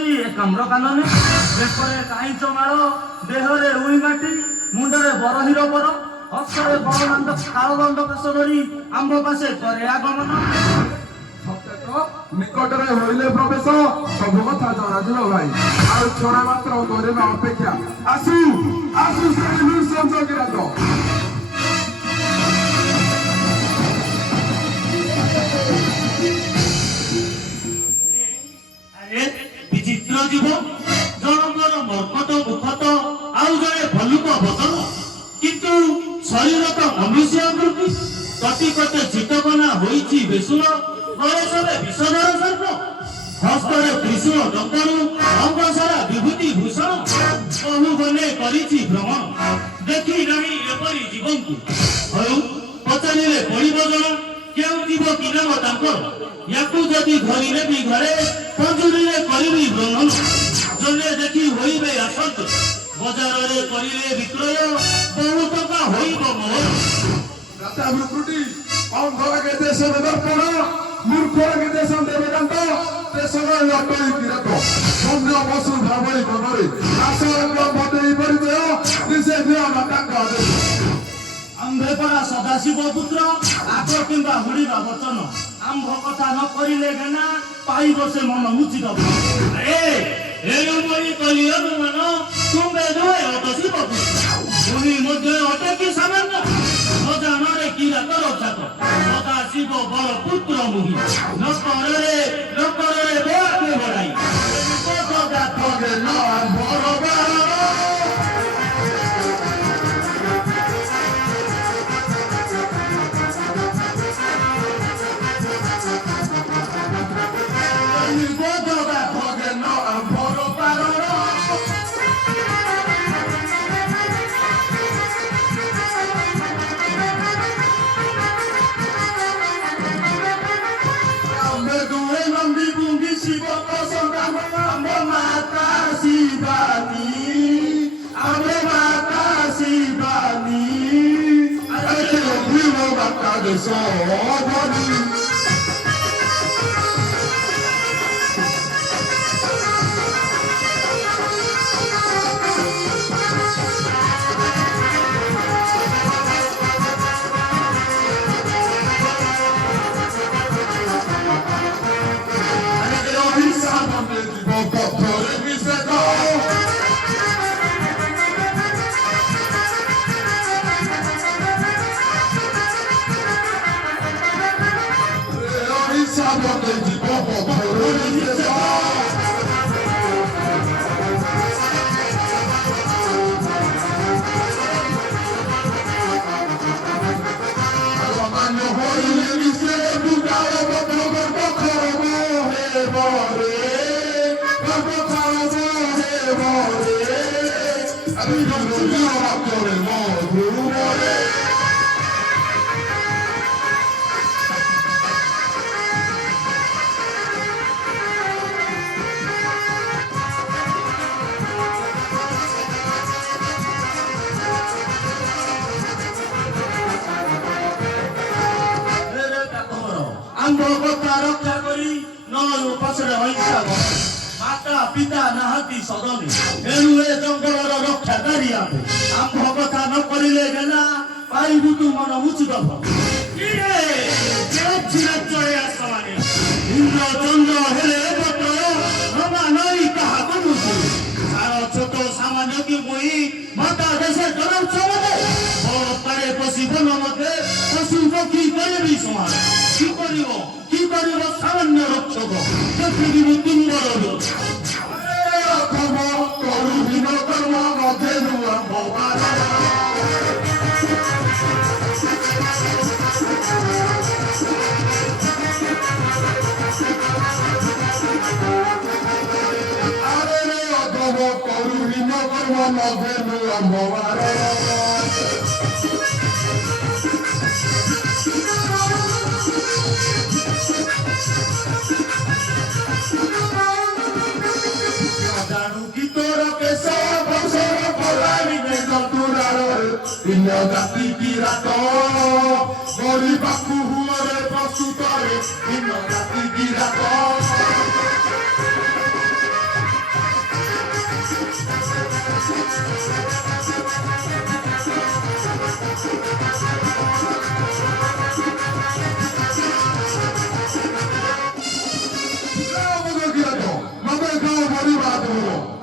ବସି ଏକାମ୍ର କାନନେ ବେକରେ କାଇଁଚ ମାଳ ଦେହରେ ଉଇ ମାଟି ମୁଣ୍ଡରେ ବରହୀର ବର ହସ୍ତରେ ବଳଦଣ୍ଡ କାଳଦଣ୍ଡ ବେଶ ଧରି ଆମ୍ଭ ପାଶେ କରେ ଆଗମନ। ସତେତ ନିକଟରେ ହଇଲେ ପ୍ରବେଶ ସବୁ କଥା ଜଣାଯିବ ଭାଇ ଆଉ ଛଣା ମାତ୍ର କରିବା ଅପେକ୍ଷା ଆସୁ ଆସୁ ସେ ନୃଶଂସ କିରାତ। ବିଚିତ୍ର ଜୀବ ଜଣଙ୍କର ମର୍କଟ ମୁଖତ ଆଉ ଜଣେ ଭଲୁକ ବଦନ କିନ୍ତୁ ଶରୀର ତ ମନୁଷ୍ୟ ଆକୃତି କଟିକଟେ ଚିତକନା ହୋଇଛି ବେସୁର ବୟସରେ ବିଷଧର ସର୍ପ ହସ୍ତରେ ତ୍ରିଶୂଳ ଡଙ୍କାରୁ ଅଙ୍ଗ ସାରା ବିଭୂତି ଭୂଷଣ ବହୁ ଗଲେ କରିଛି ଭ୍ରମଣ ଦେଖି ନାହିଁ ଏପରି ଜୀବଙ୍କୁ ହଉ ପଚାରିଲେ ପଡ଼ିବ ଜଣ କେଉଁ ଜୀବ କି ନାମ ତାଙ୍କର ୟାକୁ ଯଦି ଧରି ନେବି ଘରେ ପଞ୍ଜୁରୀରେ କରିବି ବ୍ରହ୍ମଣ ଜନେ ଦେଖି ହୋଇବେ ଆସନ୍ତ ବଜାରରେ କରିଲେ ବିକ୍ରୟ ବହୁ ଟଙ୍କା ହୋଇବ ମୋହର। রাজা বিক্রুটি অন্ধরাকে দেশের দর্পণ মূর্খরাকে দেশন দেবেদান্ত দেশের লটই কিরত সৌম্য বসু ভাবই মନରେ আসরঙ্গ বদেই পরিচয় দিশে দিও মাতাঙ্গ আদেশ। আম্ভে পরা সদাশিব পুত্র আগ কিংবা হুড়িবা বচন আম্ভ কথা ন করিলে গেনা পাইব সে মন মুচি দব এরমরি কলি অনুমান তুমে দুয়ে অটসিব ভূমি মধ্যে অটে কি সামান্য অজানরে কিরা তর জাত সদাশিব বড় পুত্র মুহি নকরে বোয়াকে বড়াই কথা থগে ন বড় বড় রক্ষা করি নয় উপাসরে অহিংসা মাতা পিতা নাহাতি সদনে এণু এ জঙ্গলর রক্ষাকারী আমি আম্ভ কথা ন করিলে গেলা পাইবু তু মন উচিত ইন্দ্র চন্দ্র হেলে পত্র নবা নই তাহা কনুছি আর ছোট সামান্য কি বই মাতা দেশে জনম সমাজে বড় তারে পশিব নমতে পশু পক্ষী করবি সমাজ কি করিব সামান্য রক্ষক পৃথিবী তুম্বর করুহীন কর্ম মধ্যে ভগবান আরে রে অধম করুহীন কর্ম মধ্যে ভগবান জাতি কিরাত গরিবাকু হুরে প্রস্তুতরে ভিন্ন জাতি কিরাত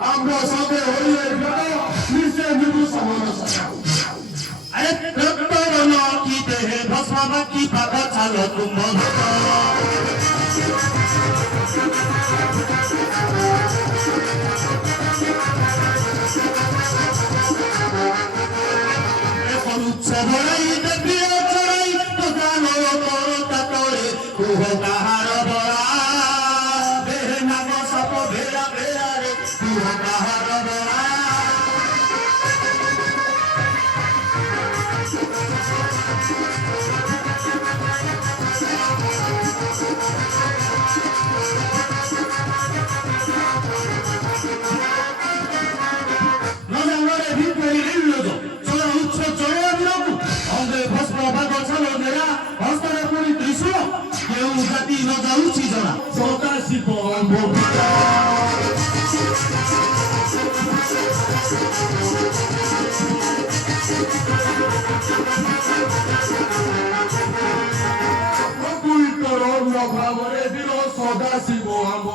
আম্র সঙ্গে হইলে নিশ্চয় নিবু সমান আরে রক্তর লকি দেহে ভস্ম বাকি পাক ছাল তুম করুচ্ছ ভরাই দেখিও চড়াই তো জানো করতা তোরে কুহ কাহার বরা দেহে নাগ সপ ভেড়া ভেড়া রে কুহ কাহার বরা নজরে ভিতরে ইল্লদ চলে উচ্চ চড়ে বিরক অঙ্গে ভস্ম ভাগ ছালো দেয়া হস্তরে পুরি ত্রিশূল কেউ জাতি ন যাউছি জনা সদা শিব অম্ববিতা প্রকৃতর ভাবরে বীর সদা শিব আম্ব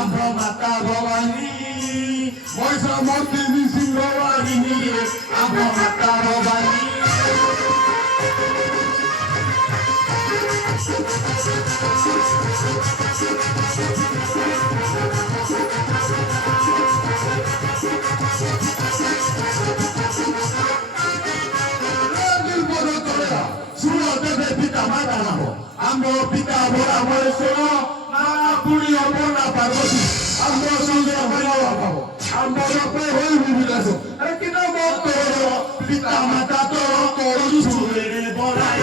আম্ভ মাতা ভবানী পয়সা মূর্তি নৃসিংহ ভবানী আম্ভ মাতা ভবানী শুনো দেবে পিতা মাতা নাম আম্ভ পিতা ভোলা মহেশ্বর মা পুরী অপর্ণা পার্বতী আম্ব সঙ্গে হইয়া পাব আম্ব রূপে হই বিলাস আরে কি নাম তোর পিতা মাতা তো করুছু রে বড়াই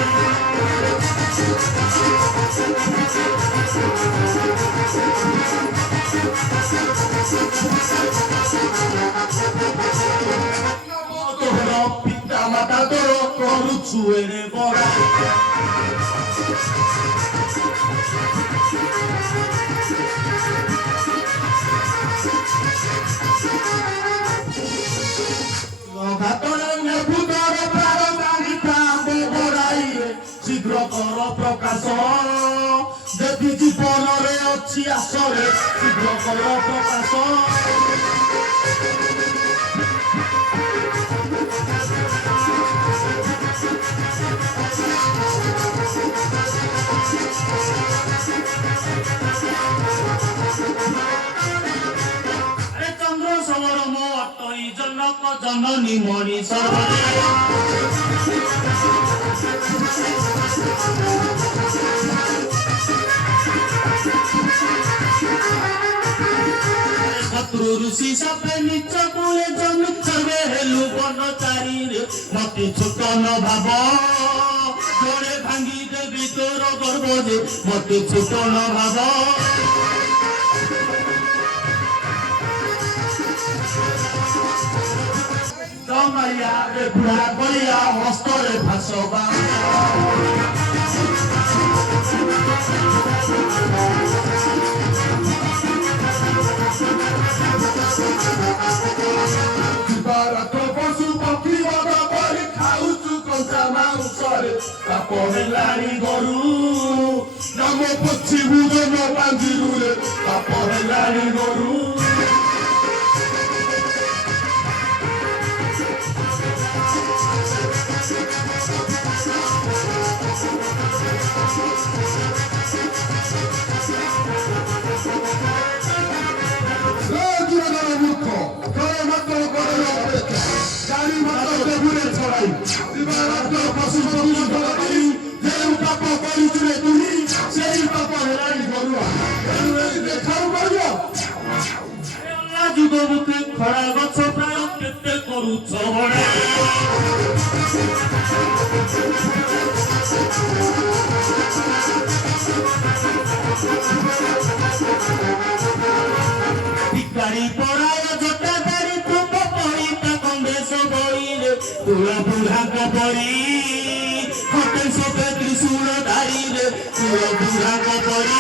তোর পিতা মাতা তো করুছু রে বড়াই শীঘ্র কর প্রকাশ যদি জীবନରେ অছি আসরে শীঘ্র কর প্রকাশ আরে চন্দ্র সবর মো অটই জনক জননী মণি সর্বরে শত্রু ঋষি সাপে নিচ কুলে জমি সর্বে হেলু বনচারী রে মতে ছোট ন ভাব জোরে ভাঙ্গি দেবি তোর গর্ব যে মতে ছোট ন ভাব জমাইয়া রে বুড়া করিয়া হস্তরে ভাসবা ବାରତ ପଶୁ ପକ୍ଷୀ ବଗ ପରି ଖାଉଛୁ କଞ୍ଚା ମାଂସରେ ପାପ ହେଲାଣି ଗରୁ ନମ ପୋଛିବୁ ଜମ ପାଞ୍ଜିରୁରେ ପାପ ହେଲାଣି ଗରୁ ଜୀବନର ମୂର୍ଖ ଘର ମାତ୍ର କରେର ଅପେକ୍ଷା ଗାଡ଼ି ମାତ୍ର ଦେବୁରେ ଛଡ଼ାଇ ଦିବାରାତ୍ର ପଶୁ ପକ୍ଷୀ ଧରି ଯେଉଁ ପାପ କରିଛୁ ରେ ତୁହି ସେହି ପାପ ହେଲାଣି ଗରୁଆ ଏଣୁ ଏହି ଦେଖାଉ କରିବ ଯୁଗ ବୁକେ ଖଡ଼ା ଗଛ ପ୍ରାୟ କେତେ କରୁଛ ଭଡ଼ା ভিকারি পড়ায় জটা দাড়ি তুপ পড়ি তা কংগ্রেস বইরে তুলা বুড়া কপরি হোটেল সবে ত্রিশূল দাঁড়িয়ে তুলা বুড়া কপরি